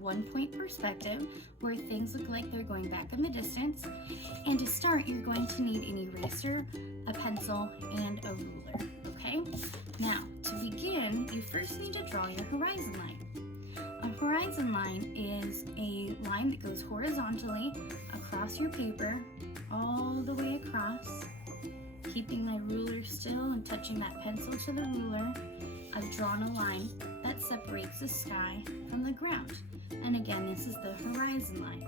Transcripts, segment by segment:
one-point perspective where things look like they're going back in the distance. And to start, you're going to need an eraser, a pencil, and a ruler, okay? Now, to begin, you first need to draw your horizon line. A horizon line is a line that goes horizontally across your paper, all the way across, keeping my ruler still and touching that pencil to the ruler. I've drawn a line that separates the sky from the ground. And again, this is the horizon line.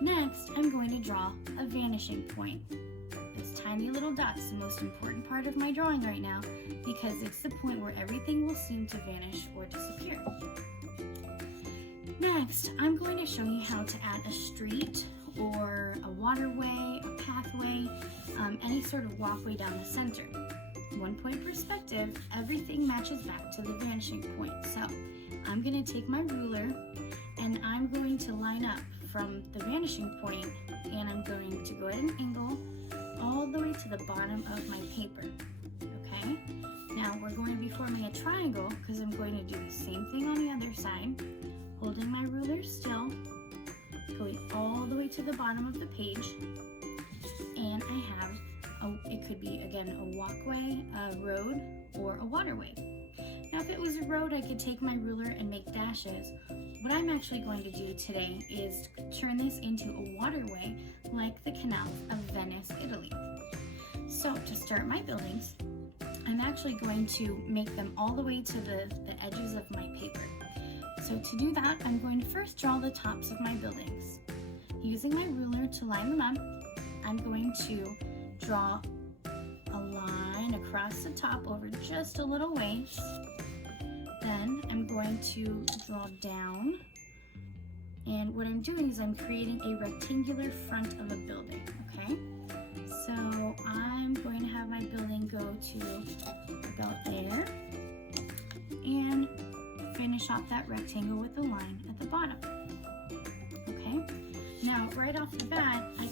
Next, I'm going to draw a vanishing point. This tiny little dot is the most important part of my drawing right now because it's the point where everything will seem to vanish or disappear. Next, I'm going to show you how to add a street or a waterway, a pathway, any sort of walkway down the center. One-point perspective, everything matches back to the vanishing point. So I'm going to take my ruler and I'm going to line up from the vanishing point, and I'm going to go at an angle all the way to the bottom of my paper. Okay? Now we're going to be forming a triangle because I'm going to do the same thing on the other side, holding my ruler still, going all the way to the bottom of the page, and I have it could be, again, a walkway, a road, or a waterway. Now, if it was a road, I could take my ruler and make dashes. What I'm actually going to do today is turn this into a waterway like the canals of Venice, Italy. So, to start my buildings, I'm actually going to make them all the way to the edges of my paper. So, to do that, I'm going to first draw the tops of my buildings. Using my ruler to line them up, I'm going to draw a line across the top over just a little ways. Then I'm going to draw down, and what I'm doing is I'm creating a rectangular front of a building, okay? So I'm going to have my building go to about there and finish off that rectangle with a line at the bottom, okay? Now right off the bat, I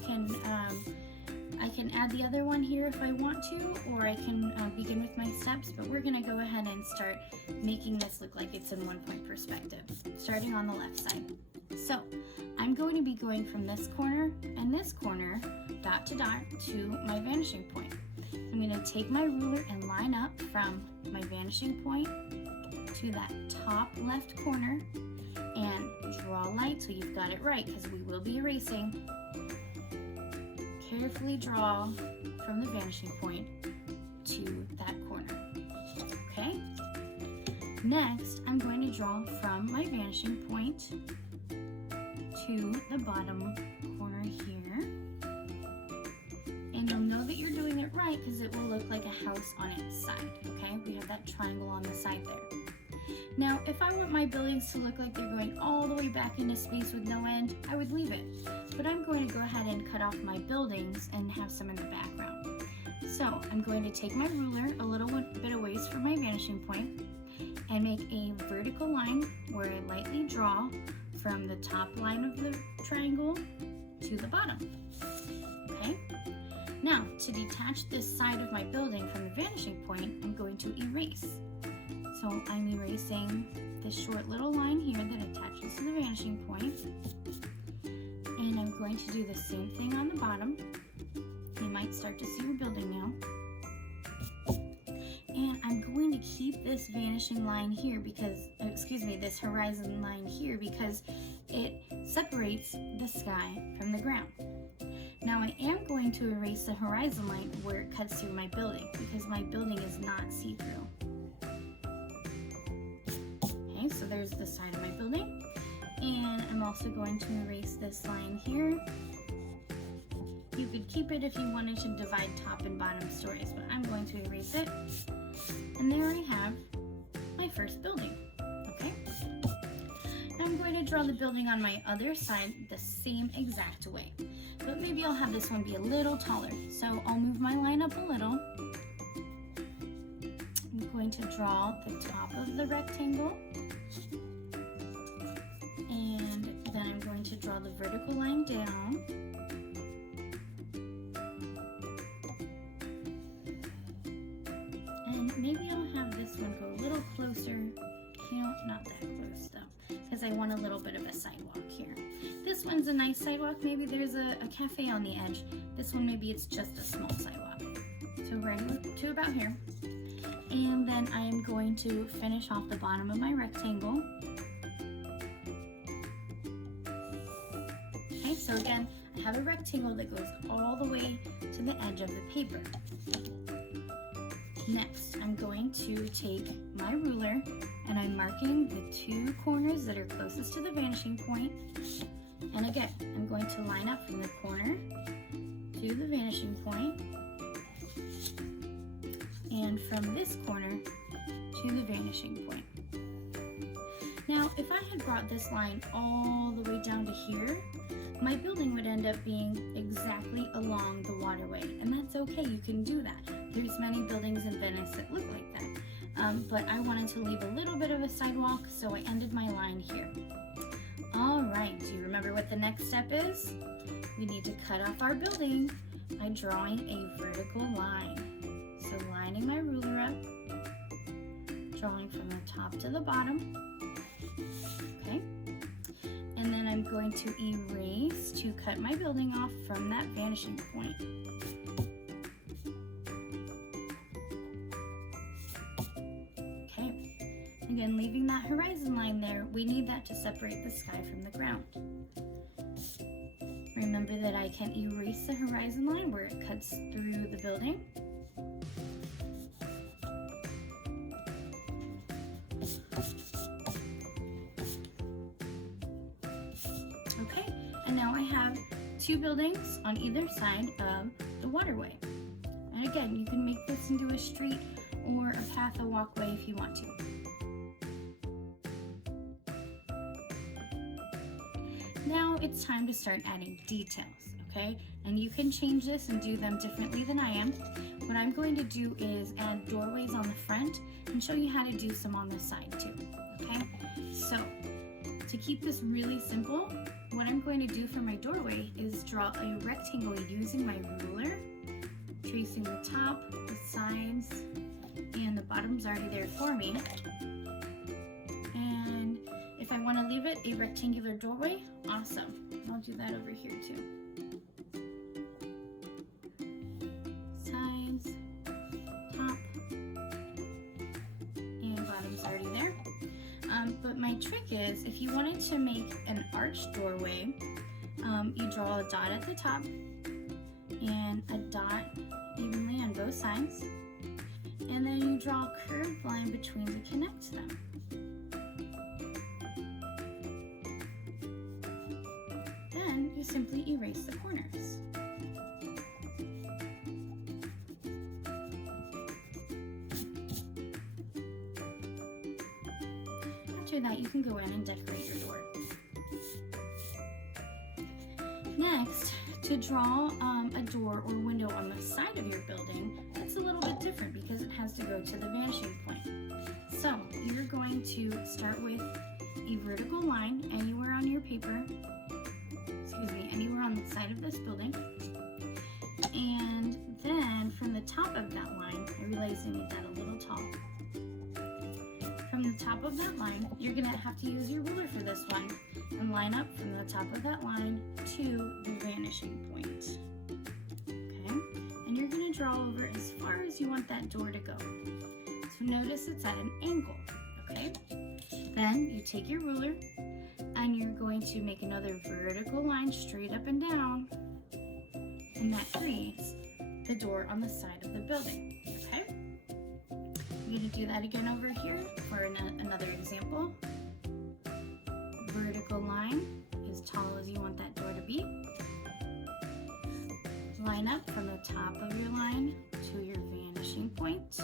can add the other one here if I want to, or I can begin with my steps, but we're gonna go ahead and start making this look like it's in one-point perspective, starting on the left side. So I'm going to be going from this corner and this corner, dot to dot, to my vanishing point. I'm gonna take my ruler and line up from my vanishing point to that top left corner and draw light so you've got it right, because we will be erasing. Carefully draw from the vanishing point to that corner, okay? Next, I'm going to draw from my vanishing point to the bottom corner here. And you'll know that you're doing it right because it will look like a house on its side, okay? We have that triangle on the side there. Now, if I want my buildings to look like they're going all the way back into space with no end, I would leave it. But I'm going to go ahead and cut off my buildings and have some in the background. So I'm going to take my ruler a little bit of ways from my vanishing point and make a vertical line where I lightly draw from the top line of the triangle to the bottom, okay? Now, to detach this side of my building from the vanishing point, I'm going to erase. So I'm erasing this short little line here that attaches to the vanishing point. And I'm going to do the same thing on the bottom. You might start to see your building now. And I'm going to keep this vanishing line here because, this horizon line here because it separates the sky from the ground. Now I am going to erase the horizon line where it cuts through my building because my building is not see-through. Okay, so there's the side of my building. And I'm also going to erase this line here. You could keep it if you wanted to divide top and bottom stories, but I'm going to erase it. And there I have my first building, okay? Now I'm going to draw the building on my other side the same exact way, but maybe I'll have this one be a little taller. So I'll move my line up a little. I'm going to draw the top of the rectangle. And then I'm going to draw the vertical line down. And maybe I'll have this one go a little closer. You know, not that close though. because I want a little bit of a sidewalk here. This one's a nice sidewalk. Maybe there's a cafe on the edge. This one, maybe it's just a small sidewalk. So right to about here. And then I am going to finish off the bottom of my rectangle. Okay, so again, I have a rectangle that goes all the way to the edge of the paper. Next, I'm going to take my ruler and I'm marking the two corners that are closest to the vanishing point. And again, I'm going to line up from the corner to the vanishing point and from this corner to the vanishing point. Now, if I had brought this line all the way down to here, my building would end up being exactly along the waterway, and that's okay, you can do that. There's many buildings in Venice that look like that, but I wanted to leave a little bit of a sidewalk, so I ended my line here. All right, do you remember what the next step is? We need to cut off our building by drawing a vertical line. So lining my ruler up, drawing from the top to the bottom, okay? And then I'm going to erase to cut my building off from that vanishing point. Okay, again, leaving that horizon line there, we need that to separate the sky from the ground. Remember that I can erase the horizon line where it cuts through the building. Okay, and now I have two buildings on either side of the waterway. And again, you can make this into a street or a path, a walkway if you want to. Now it's time to start adding details, okay? And you can change this and do them differently than I am. What I'm going to do is add doorways on the front and show you how to do some on the side too, okay? So to keep this really simple, what I'm going to do for my doorway is draw a rectangle using my ruler, tracing the top, the sides, and the bottom's already there for me. And if I want to leave it a rectangular doorway, awesome. I'll do that over here too. Sides, top, and bottom's already there. But my trick is, if you wanted to make an arched doorway, you draw a dot at the top and a dot evenly on both sides, and then you draw a curved line between to connect them. Then you simply erase the corners. After that, you can go in and decorate your door. Next, to draw a door or window on the side of your building, it's a little bit different because it has to go to the vanishing point. So you're going to start with a vertical line anywhere on your paper, anywhere on the side of this building. And then from the top of that line, I realize I made that a little tall. From the top of that line, you're gonna have to use your ruler for this one and line up from the top of that line to the vanishing point. Okay, and you're gonna draw over as far as you want that door to go. So notice it's at an angle, okay? Then you take your ruler and you're going to make another vertical line straight up and down, and that creates the door on the side of the building, okay? I'm going to do that again over here for another example. Vertical line as tall as you want that door to be. Line up from the top of your line to your vanishing point.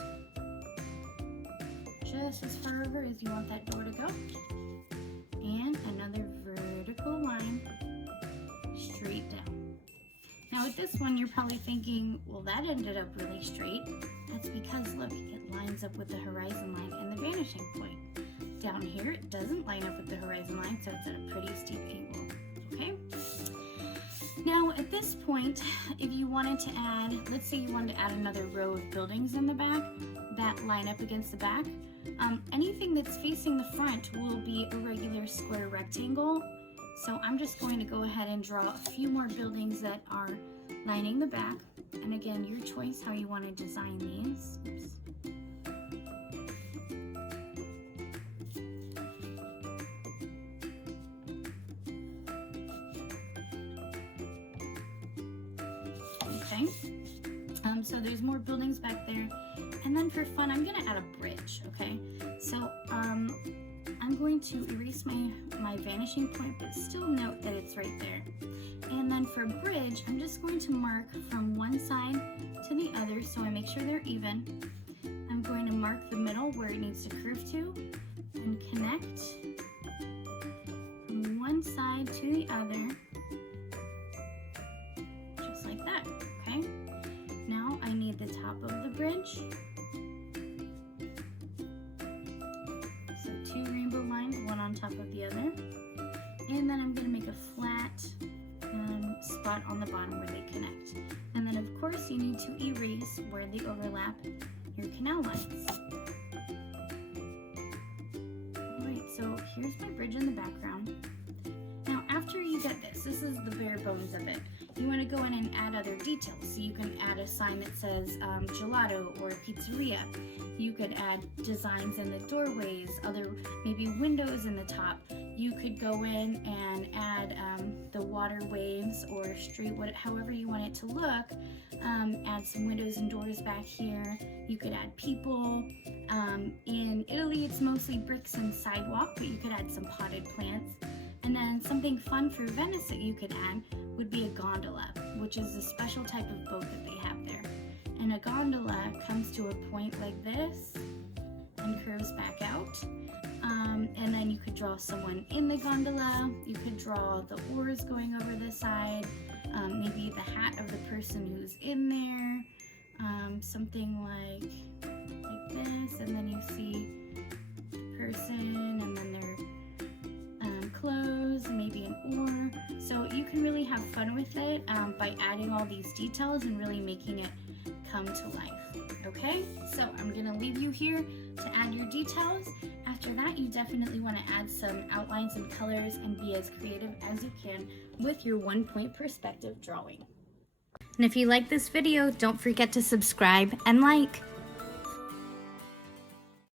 Just as far over as you want that door to go. And another vertical line straight down. Now with this one, you're probably thinking, well, that ended up really straight. That's because, look, it lines up with the horizon line and the vanishing point. Down here, it doesn't line up with the horizon line, so it's at a pretty steep angle, okay? Now, at this point, if you wanted to add, let's say you wanted to add another row of buildings in the back that line up against the back, Anything that's facing the front will be a regular square rectangle. So I'm just going to go ahead and draw a few more buildings that are lining the back. And again, your choice how you want to design these. Oops. Okay, so there's more buildings back there. And then for fun, I'm gonna add a bridge, okay? So I'm going to erase my vanishing point, but still note that it's right there. And then for bridge, I'm just going to mark from one side to the other so I make sure they're even. I'm going to mark the middle where it needs to curve to and connect from one side to the other, just like that, okay? Now I need the top of the bridge. So 2 rainbow lines, one on top of the other. And then I'm going to make a flat spot on the bottom where they connect. And then of course you need to erase where they overlap your canal lines. Alright, so here's my bridge in the background. Now after you get this is the bare bones of it. You want to go in and add other details. So you can add a sign that says gelato or pizzeria. You could add designs in the doorways, other maybe windows in the top. You could go in and add the waterways or street, however you want it to look. Add some windows and doors back here. You could add people. In Italy, it's mostly bricks and sidewalk, but you could add some potted plants. And then something fun for Venice that you could add would be a gondola, which is a special type of boat that they have there. And a gondola comes to a point like this and curves back out. And then you could draw someone in the gondola. You could draw the oars going over the side, maybe the hat of the person who's in there, something like this. And then you see the person and then their clothes, maybe an oar. So you can really have fun with it by adding all these details and really making it come to life. Okay, so I'm gonna leave you here to add your details. After that, you definitely want to add some outlines and colors and be as creative as you can with your 1-point perspective drawing. And if you like this video, don't forget to subscribe and like.